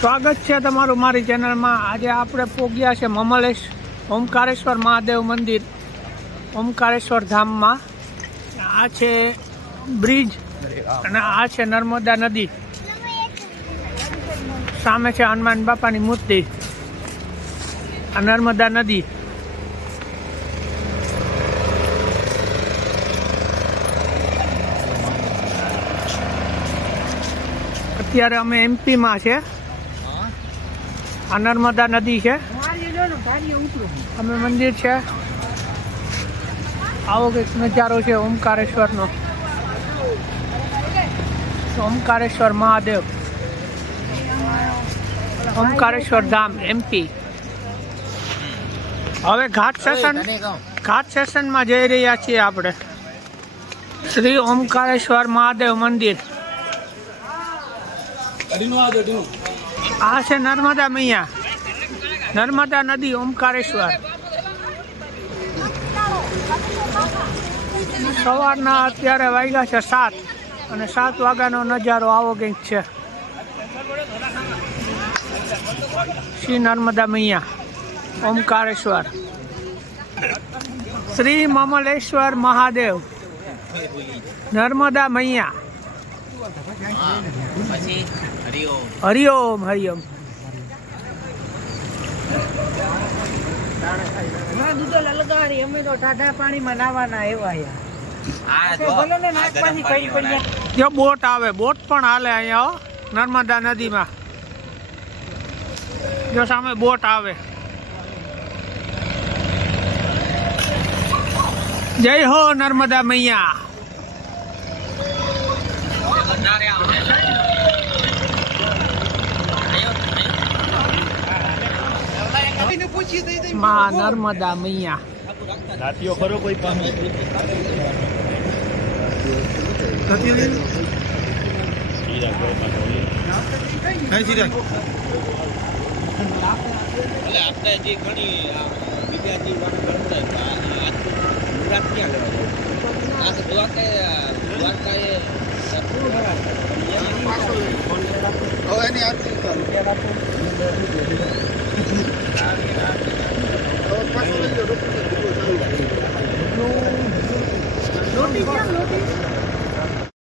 સ્વાગત છે તમારું મારી ચેનલમાં. આજે આપણે પોગ્યા છે મમલેશ ઓમકારેશ્વર મહાદેવ મંદિર, ઓમકારેશ્વર ધામમાં. આ છે બ્રિજ અને આ છે નર્મદા નદી. સામે છે હનુમાન બાપાની મૂર્તિ. આ નર્મદા નદી. અત્યારે અમે એમપીમાં છે. આ નર્મદા નદી છે. અમે મંદિર છે. આવો કંઈક નજારો છે ઓમકારેશ્વરનો. ઓમકારેશ્વર મહાદેવ. ઓમકારેશ્વર ધામ એમપી હવે ઘાટ સેશન ઘાટ સેશનમાં જઈ રહ્યા છીએ આપણે. શ્રી ઓમકારેશ્વર મહાદેવ મંદિર. આ છે નર્મદા મૈયા. નર્મદા નદી, ઓમકારેશ્વર. સવારના અત્યારે વાગ્યા છે સાત અને સાત વાગ્યાનો નજારો આવો કંઈક છે. શ્રી નર્મદા મૈયા, ઓમકારેશ્વર. શ્રી મમલેશ્વર મહાદેવ. નર્મદા મૈયા. પછી હરિઓમ. દૂધો લલગાડી અમે તો ટાઢા નાવાના એવા યા. બોટ આવે બોટ પણ હાલે અહીંયા હો, નર્મદા નદીમાં. જો સામે બોટ આવે. જય હો નર્મદા મૈયા. માં નર્મદા મૈયા. જાતિઓ ખરો કોઈ પાસે એટલે આપણે જે ઘણી આ, વાત કરતા હતા, ગુજરાત ક્યાં લેવા આ દ્વારકા દ્વારકા એ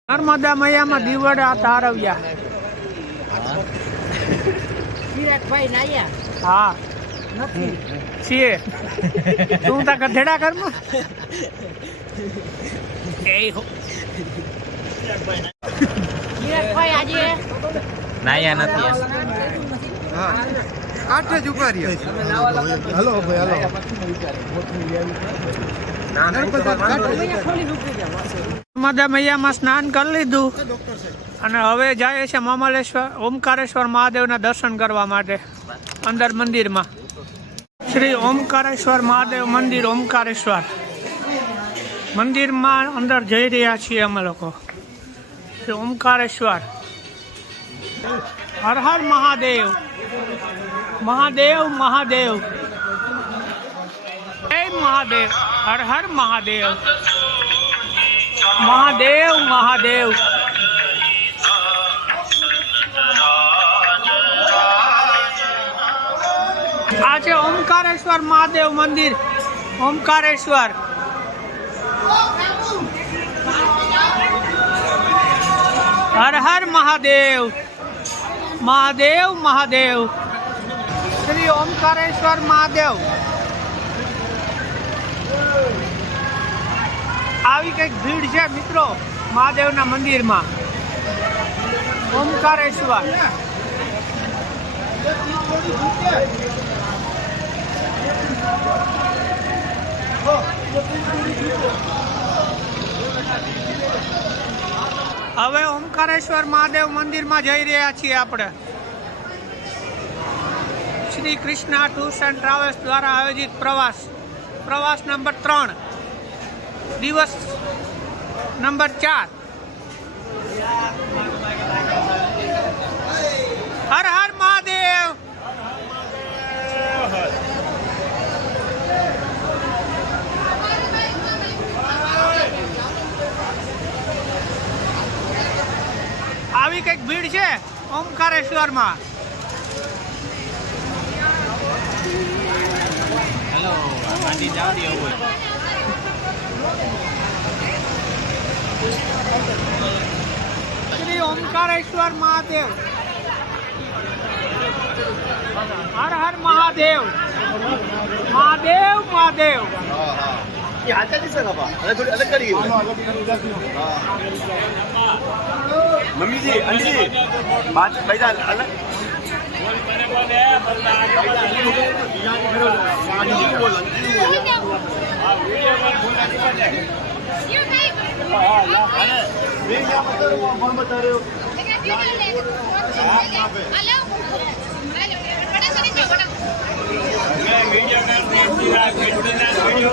નર્મદા મૈયામાં દીવડા તારવ્યા ચિરાગભાઈ નાયા. હા. છીએ. તું તા ગધેડા કરમાં એ હો. ચિરાગભાઈ આજે નાયા નથી કાંઠે જ ઊભા રહ્યા હાલો ભાઈ હાલો. અહીંયા ખોલી મૂકી જાઓ. નર્મદા મૈયામાં સ્નાન કરી લીધું. અને હવે જાય છે મામલેશ્વર ઓમકારેશ્વર મહાદેવના દર્શન કરવા માટે અંદર મંદિરમાં. શ્રી ઓમકારેશ્વર મહાદેવ મંદિર ઓમકારેશ્વર. મંદિરમાં અંદર જઈ રહ્યા છીએ અમે લોકો. શ્રી ઓમકારેશ્વર. હર હર મહાદેવ. મહાદેવ મહાદેવ. જય મહાદેવ. હર હર મહાદેવ. મહાદેવ મહાદેવ. આ છે ઓમકારેશ્વર મહાદેવ મંદિર. ઓમકારેશ્વર. હર હર મહાદેવ મહાદેવ મહાદેવ. શ્રી ઓમકારેશ્વર મહાદેવ. આવી કંઈક ભીડ છે મિત્રો મહાદેવના મંદિરમાં. ઓમકારેશ્વર હવે ઓમકારેશ્વર મહાદેવ મંદિરમાં જઈ રહ્યા છીએ આપણે. Shri Krishna tours and travels દ્વારા આયોજિત પ્રવાસ. પ્રવાસ નંબર ત્રણ. દિવસ નંબર ચાર. હર હર મહાદેવ આવી કંઈક ભીડ છે ઓમકારેશ્વરમાં. હાલો ગાડી જાવ દે હોય શ્રી ઓમકારેશ્વર મહાદેવ. હર હર મહાદેવ. મહાદેવ મહાદેવ. મમ્મી જી અંજી પાંચ પૈસા અલગ હર હર મહાદેવ